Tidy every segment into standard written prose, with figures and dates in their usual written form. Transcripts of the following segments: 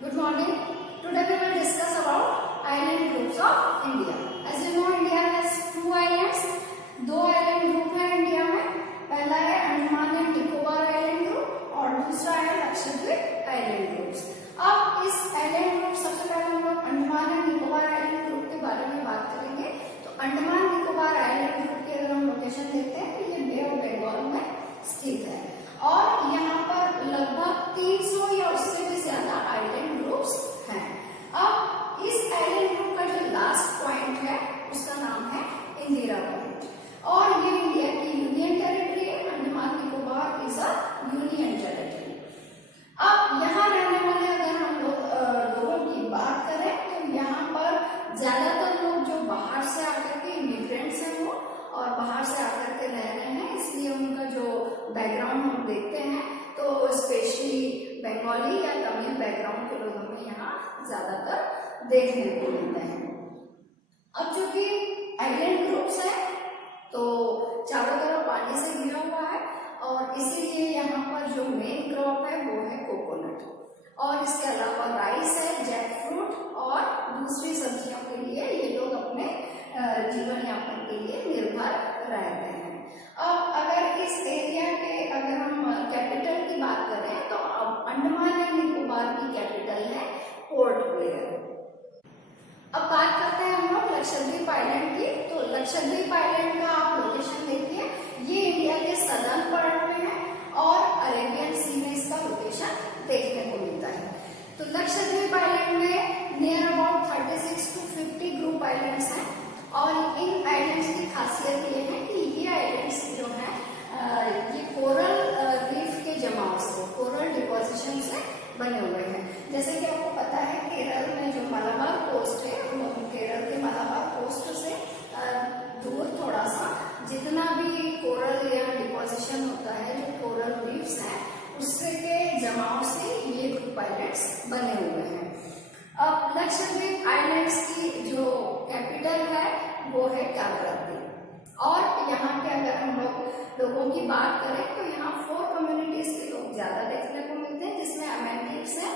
Good morning. Today we will discuss about island groups of India. As you know, India has two islands. दो island group है India में. पहला है Andaman and Nicobar island group और दूसरा है लक्षद्वीप आइलैंड ग्रुप्स. अब इस आइलैंड ग्रुप सबसे पहले हम लोग Andaman and Nicobar island group के बारे में बात करेंगे. तो अंडमान निकोबार आइलैंड ग्रुप की अगर हम लोकेशन देखते हैं तो ये बे ऑफ बंगाल में स्थित है और यहाँ पर लगभग 300 या उससे भी ज्यादा आइलैंड ग्रुप्स हैं. अब इस आइलैंड ग्रुप का जो लास्ट पॉइंट है उसका नाम है इंदिरा पॉइंट और ये इंडिया की यूनियन टेरिटरी है. Andaman Nicobar is a union territory. अब यहाँ रहने वाले अगर हम लोगों की बात करें तो यहाँ पर ज्यादातर लोग जो बाहर से आकर के इमिग्रेंट्स हैं वो और बाहर से आकर के रह रहे हैं, इसलिए उनका जो बैकग्राउंड हम देखते हैं तो स्पेशली बंगाली या तमिल बैकग्राउंड के लोग हमें यहाँ ज्यादातर देखने को मिलते हैं. अब चूंकि आइलैंड ग्रुप्स है तो चारों तरफ पानी से घिरा हुआ है और इसीलिए यहाँ पर जो मेन क्रॉप है वो है कोकोनट और इसके अलावा राइस है, जैक फ्रूट और दूसरी सब्जियों के लिए ये लोग अपने जीवन यापन के लिए निर्भर रहते हैं. अब अगर इस एरिया के अगर हम कैपिटल की बात करें तो अब अंडमान एंड निकोबार की कैपिटल है पोर्ट ब्लेयर. अब बात करते हैं हम लोग लक्षद्वीप आइलैंड की. तो लक्षद्वीप आइलैंड का आप लोकेशन देखिए, ये इंडिया के सदर्न पार्ट में है और अरेबियन सी में इसका लोकेशन देखने को मिलता है. तो लक्षद्वीप आइलैंड में near about 36 to 50 group islands हैं और इन आइलैंड्स की खासियत ये है कि ये आइलैंड्स जो है ये कोरल रीफ के जमाव से, कोरल डिपोजिशन से बने हुए हैं. जैसे कि आपको पता है केरल में जो मलाबार कोस्ट है, केरल के मलाबार कोस्ट से दूर थोड़ा सा जितना भी कोरल या डिपोजिशन होता है, जो कोरल रीफ्स हैं, उससे के जमाव से ये ग्रुप आइलैंड्स बने हुए हैं. अब लक्षद्वीप आइलैंड्स की जो कैपिटल है वो है कावरत्ती और यहाँ के अगर हम लोगों की बात करें तो यहाँ 4 कम्युनिटीज के लोग ज्यादा देखने को मिलते हैं, जिसमें अमेंटीव्स हैं,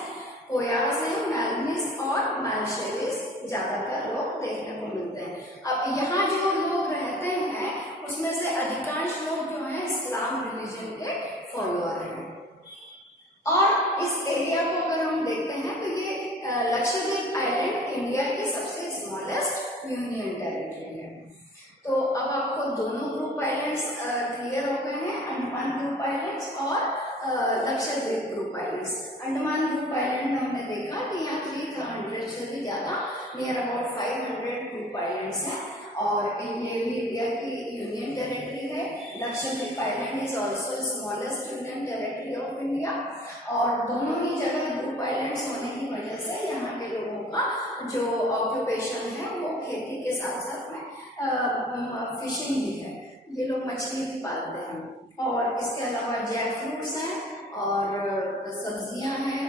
कोयास हैं, मैलनीस और मैलशेविस ज्यादातर लोग देखने को मिलते हैं. अब यहाँ जो लोग रहते हैं उसमें से अधिकांश लोग जो हैं इस्लाम रिलीजन के फॉलोअर हैं. और इस एरिया को अगर हम देखते हैं तो ये लक्षद्वीप आइलैंड इंडिया की सबसे स्मॉलेस्ट यूनियन टेरिटरी है. तो अब आपको दोनों ग्रुप आइलैंड्स क्लियर हो गए हैं, अंडमान ग्रुप आइलैंड्स और Lakshadweep group islands. Andaman group island में हमने देखा कि यहाँ 300 से भी ज्यादा नियर अबाउट 500 ग्रुप आइलैंड्स हैं और ये भी इंडिया की यूनियन टेरिटरी है. Lakshadweep island is also smallest union territory of India और दोनों ही जगह ग्रुप आइलैंड्स होने की वजह से यहाँ के लोगों का जो ऑक्यूपेशन है वो खेती के साथ साथ में फिशिंग भी है. ये लोग मछली भी पालते हैं और इसके अलावा जैक फ्रूट्स हैं और सब्जियां हैं,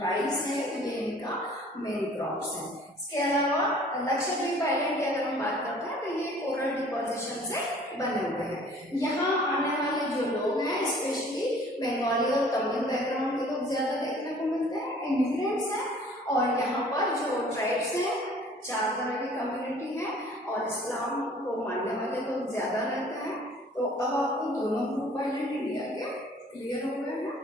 राइस है, ये इनका मेन क्रॉप्स हैं. इसके अलावा लक्षद्वीप आइलैंड की अगर हम बात करते हैं तो ये कोरल डिपोजिशन से बने हुए हैं. यहाँ आने वाले जो लोग हैं स्पेशली बंगाली और तमिल बैकग्राउंड के लोग ज्यादा देखने को मिलते हैं, इमिग्रेंट्स हैं और यहाँ पर जो ट्राइब्स हैं 4 तरह की कम्युनिटी है और इस्लाम को मानने वाले लोग ज्यादा रहते हैं. तो अब आपको दोनों ग्रुप आइलैंड इंडिया के क्लियर हो गए हैं.